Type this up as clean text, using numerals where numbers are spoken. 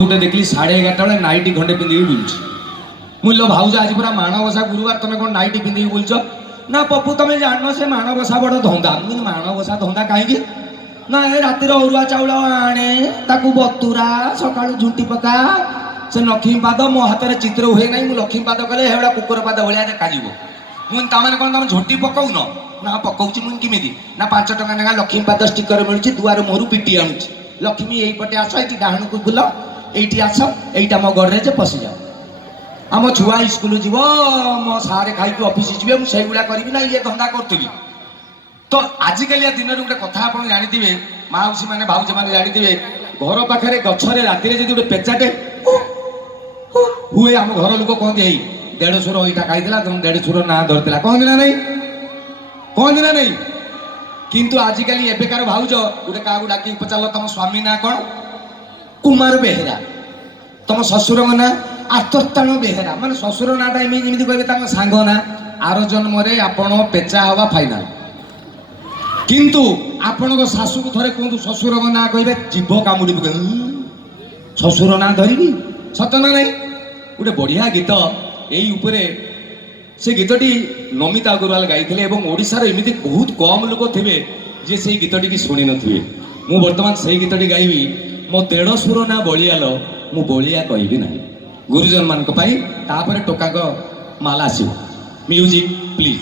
गोटे देखली 11:30 बेले नाइटी खंडे पिंधिकी बुलछ मुल्लो भाउज आज पूरा माणबसा गुरुवार तुम कौन नाइटी पिंधिकी बुलछ ना पप्पू तुम जान से माणबसा बड़ धंदा मुझे माणबसा धंदा कहीं ना ए रातिर अरुआ चाउल आणे ताकू बतुरा सकाळु झुंटी पका से लक्ष्मी पाद मो हाथ में चित्र हुए ना मुझे लक्ष्मी पाद कले हेड़ा कुकुर पाद भाया देखा मुझे तमें कौन तुम झोटी पकाउन ना पकाउची मुझे किमिति ना 5 टका नेगा लक्ष्मी पाद स्टिकर मिलूँ दुआर मोहर पिटी आणुची लक्ष्मी यही पटे आस ये डाहण को बुल ये आस यहीटा मो गड़े पशि जाओ आम छुआ स्कूल जीव मो सारे खाई ऑफिस जी मुझे गुड़ा करी ना ये धंदा करी तो आजिकल दिन गोटे कथा आप जानी माउसी मैंने भाउज मैंने जानी घर पाखे गचरे राति जी गोटे पेचाटे हुए आम घर लोक कहते यही 150 इटा खाई तुम 150 ना धरती कहते ना नहीं कहते ना नहीं किंतु आजिकल एबेकार भाउज गोटे क्या डाक पचार तुम स्वामी ना कौन कुमार बेहेरा तुम शशुर ना आर्तस्तान बेहेरा मान शशुर नाटा एमती कहे सांग ना आर जन्म आपण पेचा हवा फाइनाल किंतु आपण शाशु को थे कहतु शशुर ना कहे जीव कामुड़ी शशुर ना धरबी सत ना नहीं गोटे बढ़िया गीत यही उपरे से गीतटी नमिता अग्रवाल गाई ओडिशार एमती बहुत कम लोक थे जे से गीतटी की शुणी थे मु बर्तमान से गीतटी गाइबी मो 1.5 सुर ना बलियाल मु बलिया कहबी ना गुरुजन मान टोका माला आसो म्यूजिक प्लीज।